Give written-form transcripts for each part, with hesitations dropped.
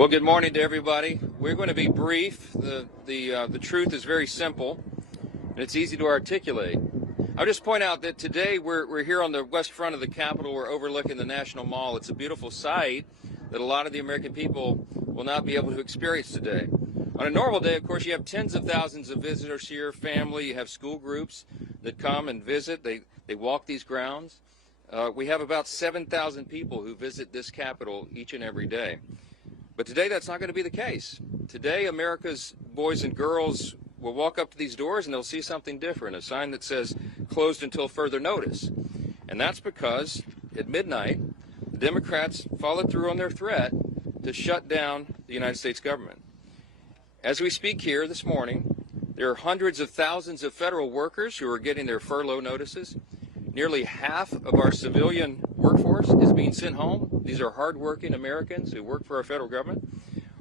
Well, good morning to everybody. We're going to be brief. The truth is very simple, and it's easy to articulate. I'll just point out that today we're here on the west front of the Capitol. We're overlooking the National Mall. It's a beautiful sight that a lot of the American people will not be able to experience today. On a normal day, of course, you have tens of thousands of visitors here, family, you have school groups that come and visit. They walk these grounds. We have about 7,000 people who visit this Capitol each and every day. But today that's not going to be the case. Today America's boys and girls will walk up to these doors and they'll see something different, a sign that says closed until further notice. And that's because at midnight, the Democrats followed through on their threat to shut down the United States government. As we speak here this morning, there are hundreds of thousands of federal workers who are getting their furlough notices. Nearly half of our civilian workforce is being sent home. These are hardworking Americans who work for our federal government.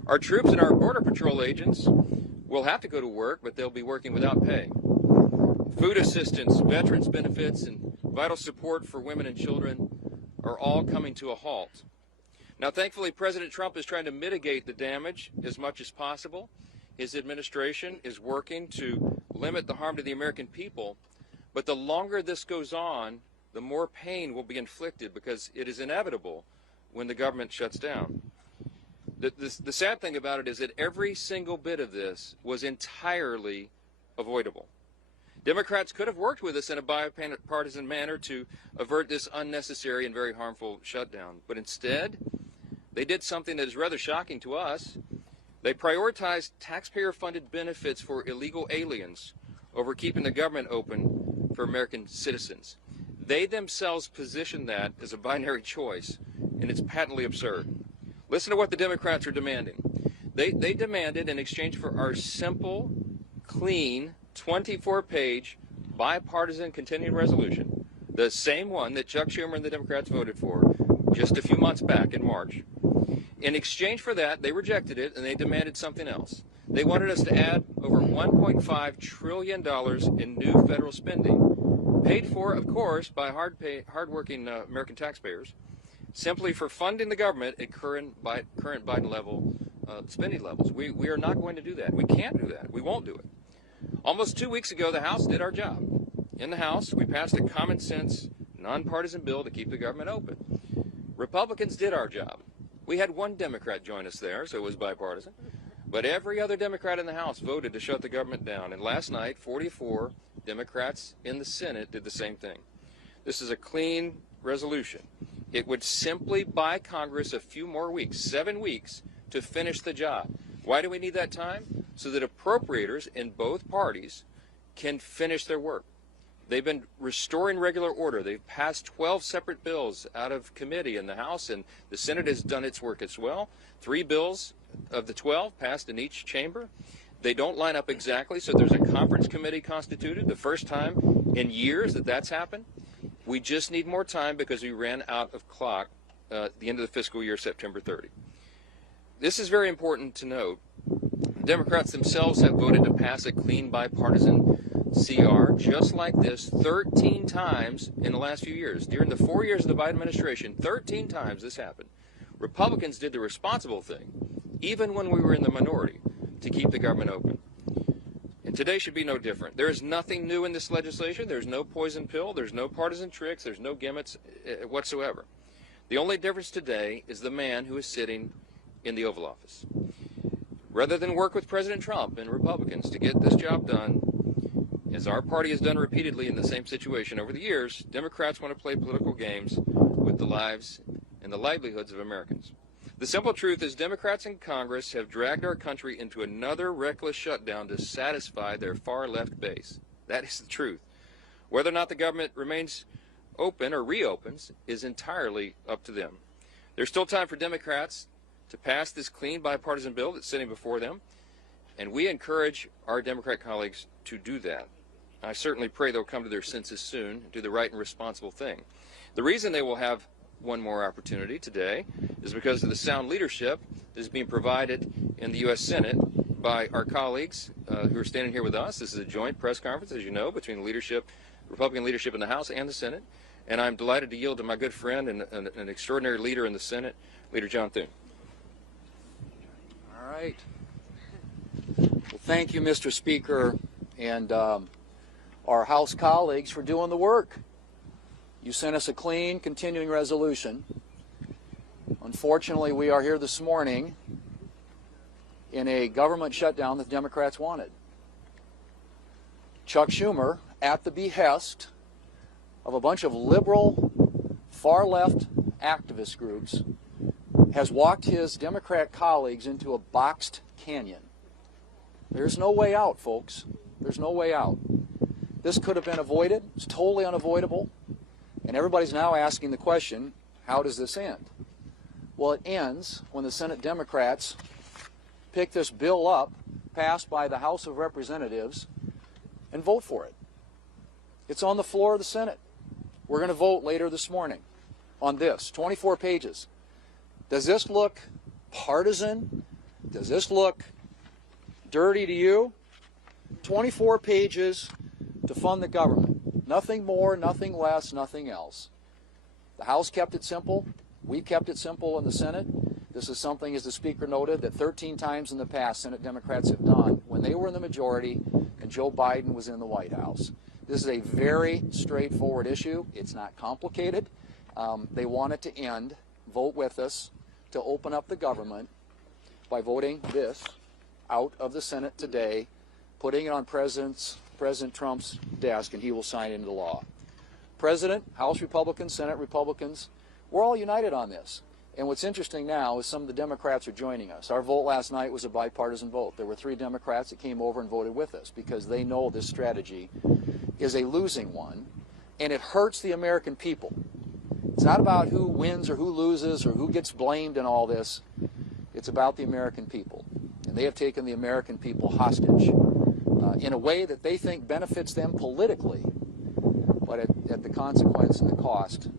Our troops and our Border Patrol agents will have to go to work, but they'll be working without pay. Food assistance, veterans benefits, and vital support for women and children are all coming to a halt. Now, thankfully, President Trump is trying to mitigate the damage as much as possible. His administration is working to limit the harm to the American people. But the longer this goes on, the more pain will be inflicted because it is inevitable when the government shuts down. The sad thing about it is that every single bit of this was entirely avoidable. Democrats could have worked with us in a bipartisan manner to avert this unnecessary and very harmful shutdown. But instead, they did something that is rather shocking to us. They prioritized taxpayer-funded benefits for illegal aliens over keeping the government open for American citizens. They themselves position that as a binary choice, and it's patently absurd. Listen to what the Democrats are demanding. They demanded, in exchange for our simple, clean, 24-page, bipartisan continuing resolution, the same one that Chuck Schumer and the Democrats voted for just a few months back in March. In exchange for that, they rejected it, and they demanded something else. They wanted us to add over $1.5 trillion in new federal spending, paid for, of course, by hardworking American taxpayers, simply for funding the government at current Biden level spending levels. We are not going to do that. We can't do that. We won't do it. Almost 2 weeks ago, the House did our job. In the House, we passed a common sense, nonpartisan bill to keep the government open. Republicans did our job. We had one Democrat join us there, so it was bipartisan. But every other Democrat in the House voted to shut the government down. And last night, 44 Democrats in the Senate did the same thing. This is a clean resolution. It would simply buy Congress a few more weeks, 7 weeks, to finish the job. Why do we need that time? So that appropriators in both parties can finish their work. They've been restoring regular order. They've passed 12 separate bills out of committee in the House, and the Senate has done its work as well. 3 bills of the 12 passed in each chamber. They don't line up exactly, so there's a conference committee constituted, the first time in years that that's happened. We just need more time because we ran out of clock at the end of the fiscal year, September 30. This is very important to note. Democrats themselves have voted to pass a clean bipartisan CR just like this 13 times in the last few years. During the 4 years of the Biden administration, 13 times this happened. Republicans did the responsible thing, even when we were in the minority, to keep the government open. And today should be no different. There is nothing new in this legislation. There's no poison pill. There's no partisan tricks. There's no gimmicks whatsoever. The only difference today is the man who is sitting in the Oval Office. Rather than work with President Trump and Republicans to get this job done, as our party has done repeatedly in the same situation over the years, Democrats want to play political games with the lives and the livelihoods of Americans. The simple truth is Democrats in Congress have dragged our country into another reckless shutdown to satisfy their far-left base. That is the truth. Whether or not the government remains open or reopens is entirely up to them. There's still time for Democrats to pass this clean bipartisan bill that's sitting before them, and we encourage our Democrat colleagues to do that. I certainly pray they'll come to their senses soon and do the right and responsible thing. The reason they will have one more opportunity today is because of the sound leadership that is being provided in the U.S. Senate by our colleagues who are standing here with us. This is a joint press conference, as you know, between the leadership, Republican leadership in the House and the Senate. And I'm delighted to yield to my good friend and an extraordinary leader in the Senate, Leader John Thune. All right. Well, thank you, Mr. Speaker, and our House colleagues for doing the work. You sent us a clean, continuing resolution. Unfortunately, we are here this morning in a government shutdown that the Democrats wanted. Chuck Schumer, at the behest of a bunch of liberal, far-left activist groups, has walked his Democrat colleagues into a boxed canyon. There's no way out, folks. There's no way out. This could have been avoided. It's totally unavoidable. And everybody's now asking the question, how does this end? Well, it ends when the Senate Democrats pick this bill up, passed by the House of Representatives, and vote for it. It's on the floor of the Senate. We're going to vote later this morning on this, 24 pages. Does this look partisan? Does this look dirty to you? 24 pages to fund the government. Nothing more, nothing less, nothing else. The House kept it simple. We kept it simple in the Senate. This is something, as the Speaker noted, that 13 times in the past Senate Democrats have done when they were in the majority and Joe Biden was in the White House. This is a very straightforward issue. It's not complicated. They want it to end. Vote with us to open up the government by voting this out of the Senate today, putting it on President Trump's desk, and he will sign it into law. President, House Republicans, Senate Republicans, we're all united on this. And what's interesting now is some of the Democrats are joining us. Our vote last night was a bipartisan vote. There were 3 Democrats that came over and voted with us because they know this strategy is a losing one, and it hurts the American people. It's not about who wins or who loses or who gets blamed in all this. It's about the American people. And they have taken the American people hostage in a way that they think benefits them politically, but at the consequence and the cost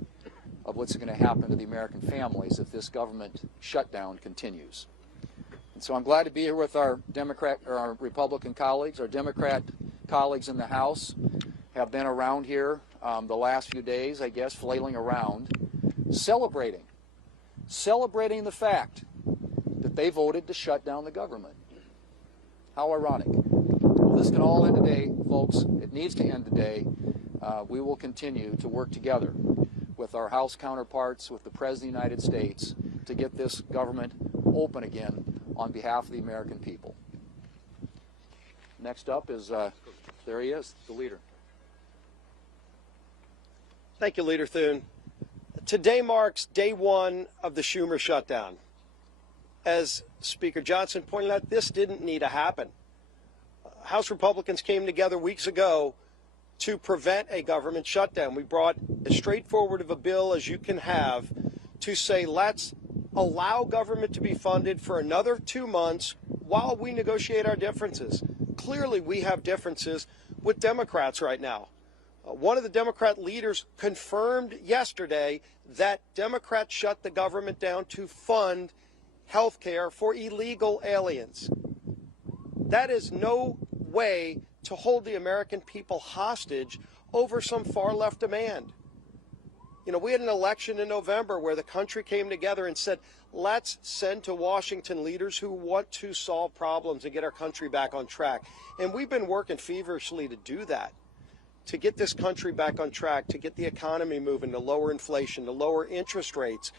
of what's going to happen to the American families if this government shutdown continues. And so I'm glad to be here with our Republican colleagues. Our Democrat colleagues in the House have been around here the last few days, I guess, flailing around, celebrating the fact that they voted to shut down the government. How ironic. Well, this can all end today, folks. It needs to end today. We will continue to work together with our House counterparts, with the President of the United States, to get this government open again on behalf of the American people. Next up is, there he is, the leader. Thank you, Leader Thune. Today marks day 1 of the Schumer shutdown. As Speaker Johnson pointed out, this didn't need to happen. House Republicans came together weeks ago to prevent a government shutdown. We brought as straightforward of a bill as you can have to say, let's allow government to be funded for another 2 months while we negotiate our differences. Clearly, we have differences with Democrats right now. One of the Democrat leaders confirmed yesterday that Democrats shut the government down to fund health care for illegal aliens. That is no way to hold the American people hostage over some far-left demand. You know, we had an election in November where the country came together and said, let's send to Washington leaders who want to solve problems and get our country back on track. And we've been working feverishly to do that, to get this country back on track, to get the economy moving, to lower inflation, to lower interest rates.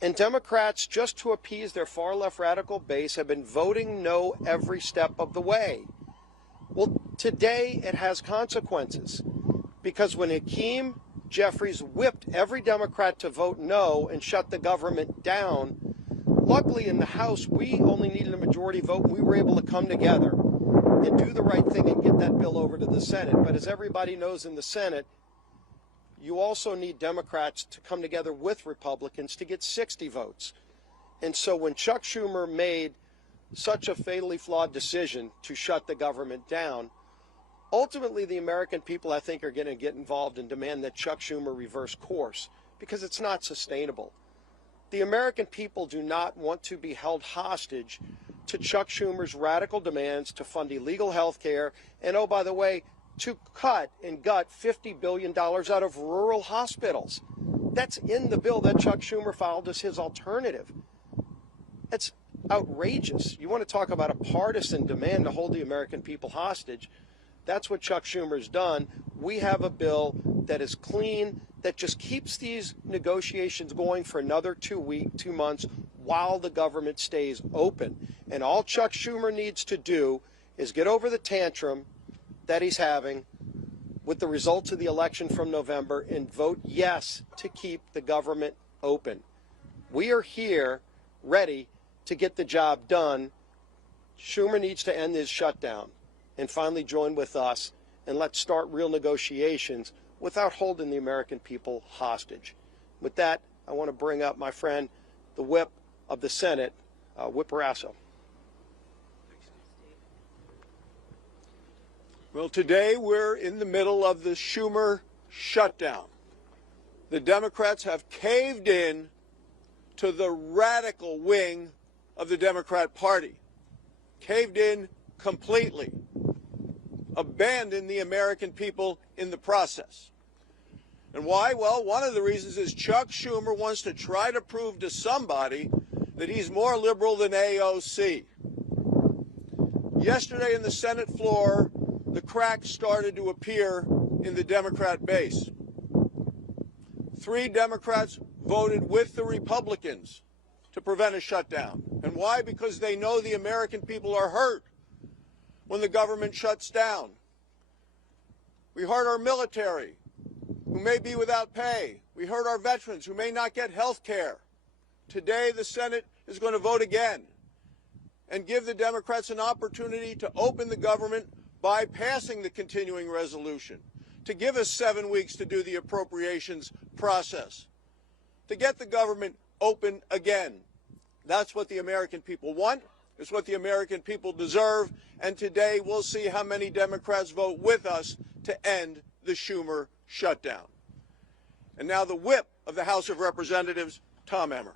And Democrats, just to appease their far-left radical base, have been voting no every step of the way. Well, today it has consequences, because when Hakeem Jeffries whipped every Democrat to vote no and shut the government down, luckily in the House we only needed a majority vote. We were able to come together and do the right thing and get that bill over to the Senate. But as everybody knows in the Senate, you also need Democrats to come together with Republicans to get 60 votes. And so when Chuck Schumer made such a fatally flawed decision to shut the government down, ultimately the American people, I think, are going to get involved and demand that Chuck Schumer reverse course, because it's not sustainable. The American people do not want to be held hostage to Chuck Schumer's radical demands to fund illegal health care and, oh, by the way, to cut and gut $50 billion out of rural hospitals. That's in the bill that Chuck Schumer filed as his alternative. It's outrageous. You want to talk about a partisan demand to hold the American people hostage? That's what Chuck Schumer's done. We have a bill that is clean, that just keeps these negotiations going for another 2 months while the government stays open. And all Chuck Schumer needs to do is get over the tantrum that he's having with the results of the election from November and vote yes to keep the government open. We are here ready to get the job done. Schumer needs to end his shutdown and finally join with us, and let's start real negotiations without holding the American people hostage. With that, I want to bring up my friend, the whip of the Senate, Whip Rasso. Well, today we're in the middle of the Schumer shutdown. The Democrats have caved in to the radical wing of the Democrat Party, caved in completely, abandoned the American people in the process. And why? Well, one of the reasons is Chuck Schumer wants to try to prove to somebody that he's more liberal than AOC. Yesterday in the Senate floor, the cracks started to appear in the Democrat base. 3 Democrats voted with the Republicans to prevent a shutdown. And why? Because they know the American people are hurt when the government shuts down. We hurt our military, who may be without pay. We hurt our veterans, who may not get health care. Today, the Senate is going to vote again and give the Democrats an opportunity to open the government by passing the continuing resolution, to give us 7 weeks to do the appropriations process, to get the government open again. That's what the American people want. It's what the American people deserve. And today we'll see how many Democrats vote with us to end the Schumer shutdown. And now the whip of the House of Representatives, Tom Emmer.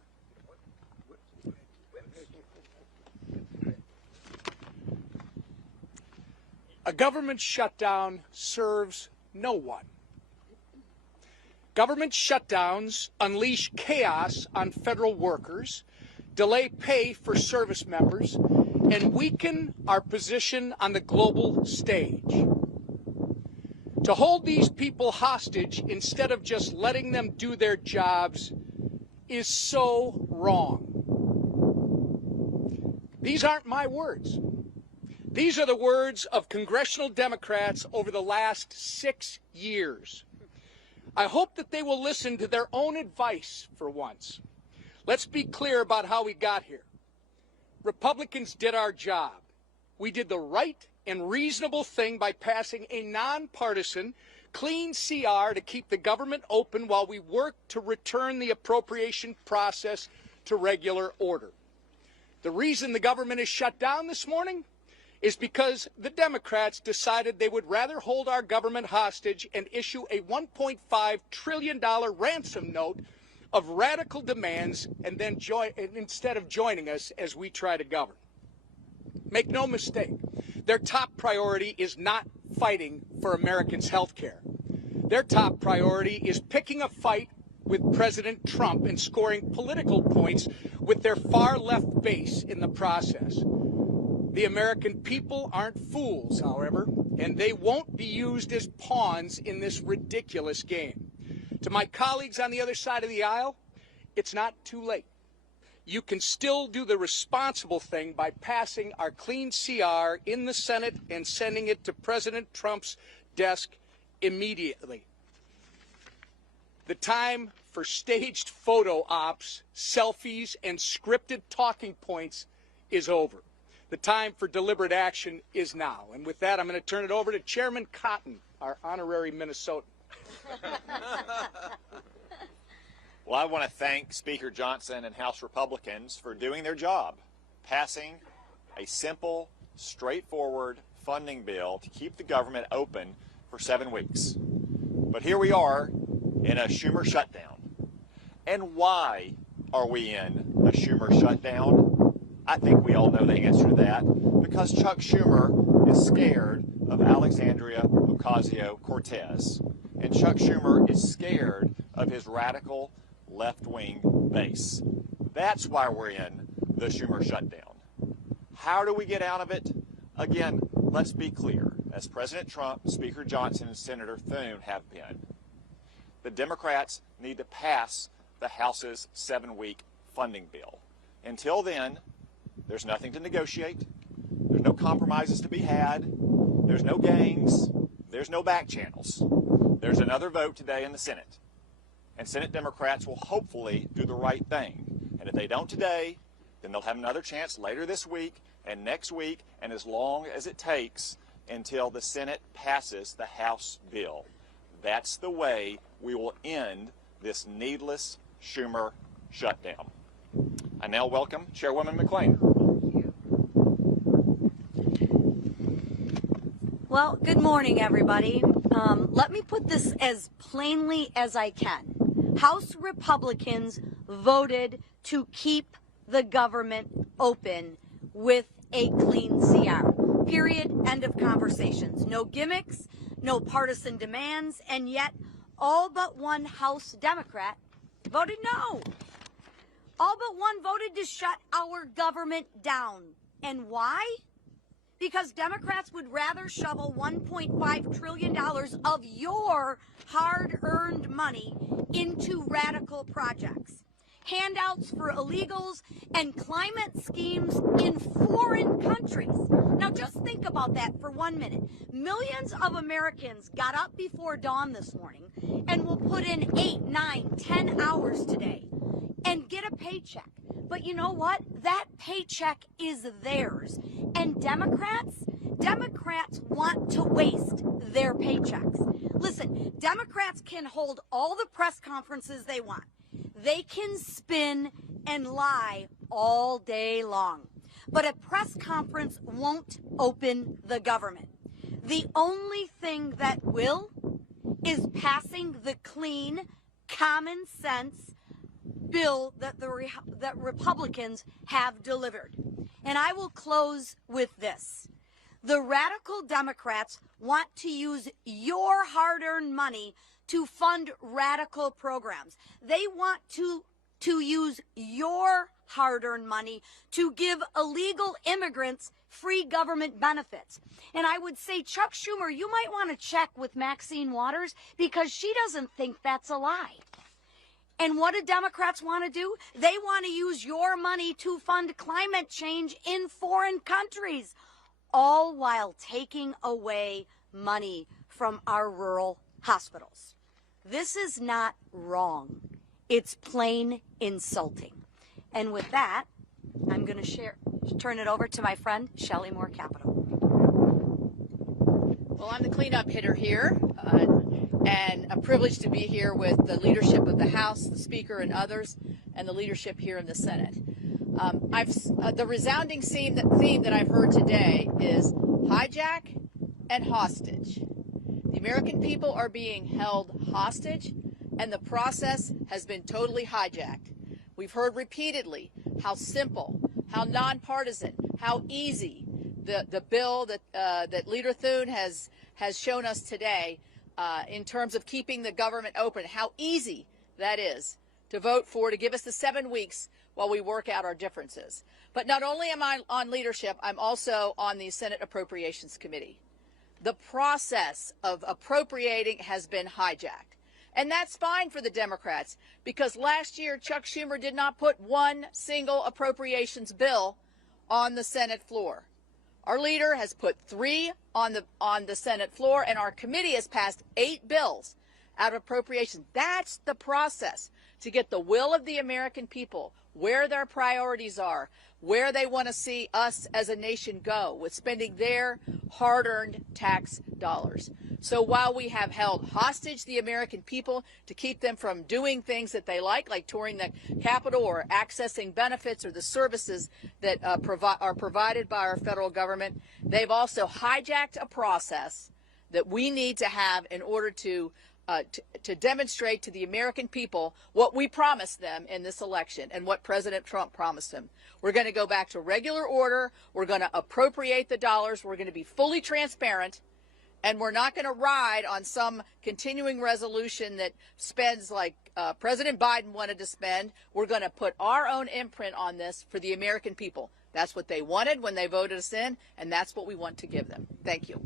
A government shutdown serves no one. Government shutdowns unleash chaos on federal workers, delay pay for service members, and weaken our position on the global stage. To hold these people hostage instead of just letting them do their jobs is so wrong. These aren't my words. These are the words of congressional Democrats over the last 6 years. I hope that they will listen to their own advice for once. Let's be clear about how we got here. Republicans did our job. We did the right and reasonable thing by passing a nonpartisan, clean CR to keep the government open while we worked to return the appropriation process to regular order. The reason the government is shut down this morning is because the Democrats decided they would rather hold our government hostage and issue a $1.5 trillion ransom note of radical demands and then instead of joining us as we try to govern. Make no mistake, their top priority is not fighting for Americans' health care. Their top priority is picking a fight with President Trump and scoring political points with their far-left base in the process. The American people aren't fools, however, and they won't be used as pawns in this ridiculous game. To my colleagues on the other side of the aisle, it's not too late. You can still do the responsible thing by passing our clean CR in the Senate and sending it to President Trump's desk immediately. The time for staged photo ops, selfies, and scripted talking points is over. The time for deliberate action is now. And with that, I'm going to turn it over to Chairman Cotton, our honorary Minnesotan. Well, I want to thank Speaker Johnson and House Republicans for doing their job, passing a simple, straightforward funding bill to keep the government open for 7 weeks. But here we are in a Schumer shutdown. And why are we in a Schumer shutdown? I think we all know the answer to that, because Chuck Schumer is scared of Alexandria Ocasio-Cortez, and Chuck Schumer is scared of his radical left-wing base. That's why we're in the Schumer shutdown. How do we get out of it? Again, let's be clear. As President Trump, Speaker Johnson, and Senator Thune have been, the Democrats need to pass the House's 7-week funding bill. Until then, there's nothing to negotiate. There's no compromises to be had. There's no games. There's no back channels. There's another vote today in the Senate. And Senate Democrats will hopefully do the right thing. And if they don't today, then they'll have another chance later this week and next week, and as long as it takes until the Senate passes the House bill. That's the way we will end this needless Schumer shutdown. I now welcome Chairwoman McClain. Well, good morning, everybody. Let me put this as plainly as I can. House Republicans voted to keep the government open with a clean CR. Period. End of conversations. No gimmicks, no partisan demands, and yet all but one House Democrat voted no. All but one voted to shut our government down. And why? Because Democrats would rather shovel $1.5 trillion of your hard-earned money into radical projects, handouts for illegals, and climate schemes in foreign countries. Now just think about that for 1 minute. Millions of Americans got up before dawn this morning and will put in 8, 9, 10 hours today and get a paycheck. But you know what? That paycheck is theirs. And Democrats want to waste their paychecks. Listen, Democrats can hold all the press conferences they want. They can spin and lie all day long. But a press conference won't open the government. The only thing that will is passing the clean, common sense bill that Republicans have delivered. And I will close with this. The radical Democrats want to use your hard-earned money to fund radical programs. They want to use your hard-earned money to give illegal immigrants free government benefits. And I would say, Chuck Schumer, you might want to check with Maxine Waters because she doesn't think that's a lie. And what do Democrats want to do? They want to use your money to fund climate change in foreign countries, all while taking away money from our rural hospitals. This is not wrong. It's plain insulting. And with that, I'm going to turn it over to my friend, Shelley Moore Capito. Well, I'm the cleanup hitter here, and a privilege to be here with the leadership of the House, the Speaker, and others, and the leadership here in the Senate. The resounding theme that I've heard today is hijack and hostage. The American people are being held hostage, and the process has been totally hijacked. We've heard repeatedly how simple, how nonpartisan, how easy the bill that Leader Thune has shown us today in terms of keeping the government open, how easy that is to vote for, to give us the 7 weeks while we work out our differences. But not only am I on leadership, I'm also on the Senate Appropriations Committee. The process of appropriating has been hijacked. And that's fine for the Democrats, because last year Chuck Schumer did not put one single appropriations bill on the Senate floor. Our leader has put 3 on the Senate floor, and our committee has passed 8 bills out of appropriations. That's the process to get the will of the American people, where their priorities are, where they want to see us as a nation go with spending their hard-earned tax dollars. So while we have held hostage the American people to keep them from doing things that they like touring the Capitol or accessing benefits or the services that are provided by our federal government, they've also hijacked a process that we need to have in order to demonstrate to the American people what we promised them in this election and what President Trump promised them. We're going to go back to regular order. We're going to appropriate the dollars. We're going to be fully transparent. And we're not going to ride on some continuing resolution that spends like President Biden wanted to spend. We're going to put our own imprint on this for the American people. That's what they wanted when they voted us in, and that's what we want to give them. Thank you.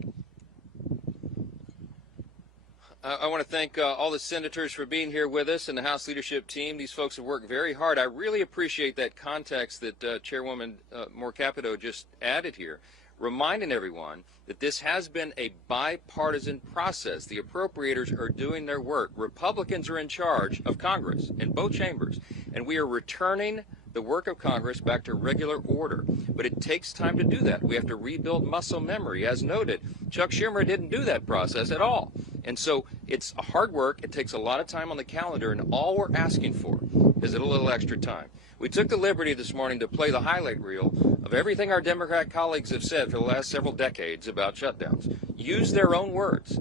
I want to thank all the senators for being here with us and the House leadership team. These folks have worked very hard. I really appreciate that context that Chairwoman Moore Capito just added here, reminding everyone that this has been a bipartisan process. The appropriators are doing their work. Republicans are in charge of Congress in both chambers, and we are returning the work of Congress back to regular order. But it takes time to do that. We have to rebuild muscle memory. As noted, Chuck Schumer didn't do that process at all. And so it's hard work. It takes a lot of time on the calendar, and all we're asking for is a little extra time. We took the liberty this morning to play the highlight reel of everything our Democrat colleagues have said for the last several decades about shutdowns. Use their own words.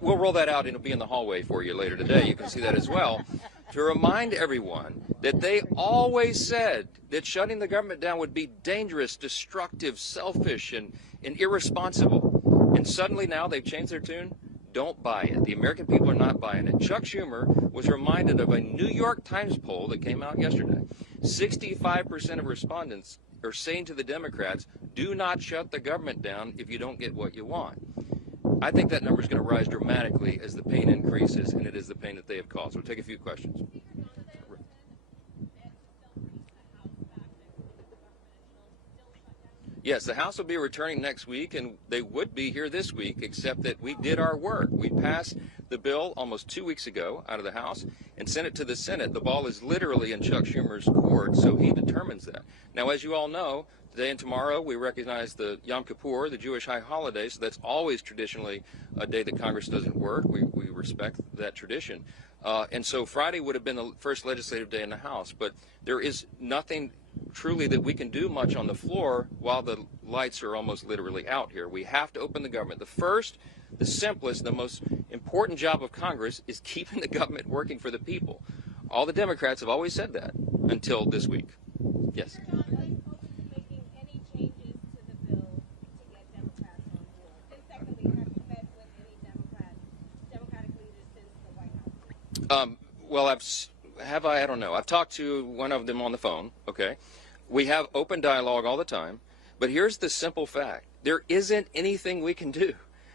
We'll roll that out, and it'll be in the hallway for you later today. You can see that as well. To remind everyone that they always said that shutting the government down would be dangerous, destructive, selfish, and irresponsible. And suddenly now they've changed their tune. Don't buy it. The American people are not buying it. Chuck Schumer was reminded of a New York Times poll that came out yesterday. 65% of respondents are saying to the Democrats, do not shut the government down if you don't get what you want. I think that number is going to rise dramatically as the pain increases, and it is the pain that they have caused. We'll take a few questions. Yes, the House will be returning next week, and they would be here this week, except that we did our work. We passed the bill almost 2 weeks ago out of the House and sent it to the Senate. The ball is literally in Chuck Schumer's court, so he determines that. Now, as you all know, today and tomorrow we recognize the Yom Kippur, the Jewish high holiday, so that's always traditionally a day that Congress doesn't work. We respect that tradition. And so Friday would have been the first legislative day in the House, but there is nothing truly that we can do much on the floor while the lights are almost literally out here. We have to open the government. The first, the simplest, the most important job of Congress is keeping the government working for the people. All the Democrats have always said that until this week. Yes. Well, I don't know. I've talked to one of them on the phone, okay? We have open dialogue all the time, but here's the simple fact. There isn't anything we can do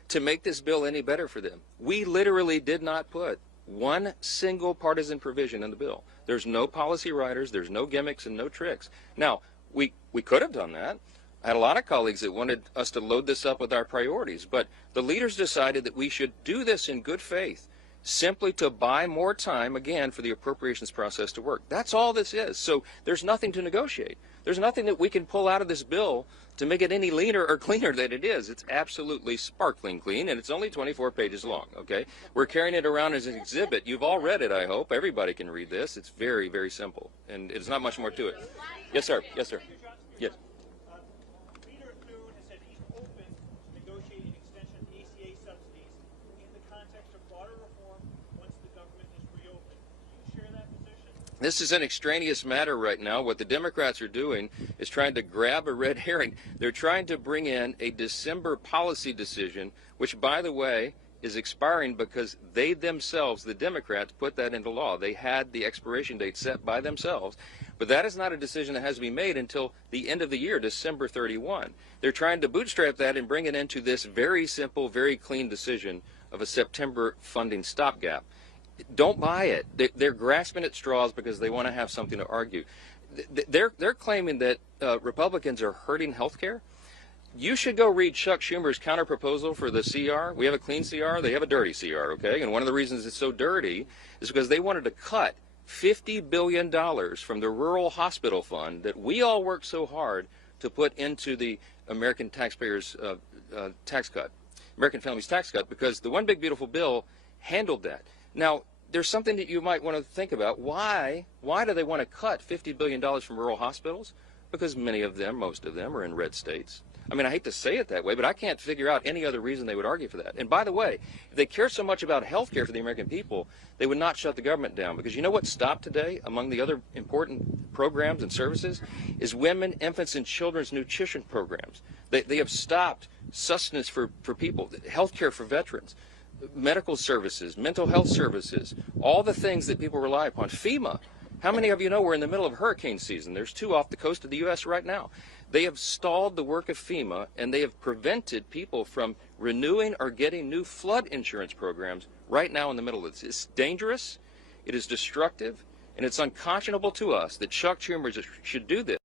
to make this bill any better for them. We literally did not put one single partisan provision in the bill. There's no policy writers, there's no gimmicks and no tricks. Now, we could have done that. I had a lot of colleagues that wanted us to load this up with our priorities, but the leaders decided that we should do this in good faith, simply to buy more time, again, for the appropriations process to work. That's all this is. So there's nothing to negotiate. There's nothing that we can pull out of this bill to make it any leaner or cleaner than it is. It's absolutely sparkling clean, and it's only 24 pages long, okay? We're carrying it around as an exhibit. You've all read it, I hope. Everybody can read this. It's very, very simple, and it's not much more to it. Yes, sir. Yes, sir. Yes. This is an extraneous matter right now. What the Democrats are doing is trying to grab a red herring. They're trying to bring in a December policy decision, which, by the way, is expiring because they themselves, the Democrats, put that into law. They had the expiration date set by themselves. But that is not a decision that has to be made until the end of the year, December 31. They're trying to bootstrap that and bring it into this very simple, very clean decision of a September funding stopgap. Don't buy it. They're grasping at straws because they want to have something to argue. They're claiming that Republicans are hurting health care. You should go read Chuck Schumer's counterproposal for the CR. We have a clean CR. They have a dirty CR, okay? And one of the reasons it's so dirty is because they wanted to cut $50 billion from the rural hospital fund that we all worked so hard to put into the American taxpayers' tax cut, American families' tax cut, because the One Big Beautiful Bill handled that. Now, there's something that you might want to think about. Why do they want to cut $50 billion from rural hospitals? Because many of them, most of them, are in red states. I mean, I hate to say it that way, but I can't figure out any other reason they would argue for that. And by the way, if they care so much about health care for the American people, they would not shut the government down. Because you know what stopped today, among the other important programs and services, is women, infants, and children's nutrition programs. They have stopped sustenance for people, health care for veterans. medical services, mental health services, all the things that people rely upon. FEMA. How many of you know we're in the middle of hurricane season? There's 2 off the coast of the U.S. right now. They have stalled the work of FEMA, and they have prevented people from renewing or getting new flood insurance programs right now in the middle of this. It's dangerous, it is destructive, and it's unconscionable to us that Chuck Schumer should do this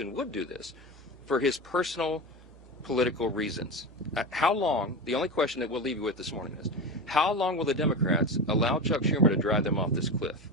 and would do this for his personal political reasons. How long, the only question that we'll leave you with this morning is, how long will the Democrats allow Chuck Schumer to drive them off this cliff?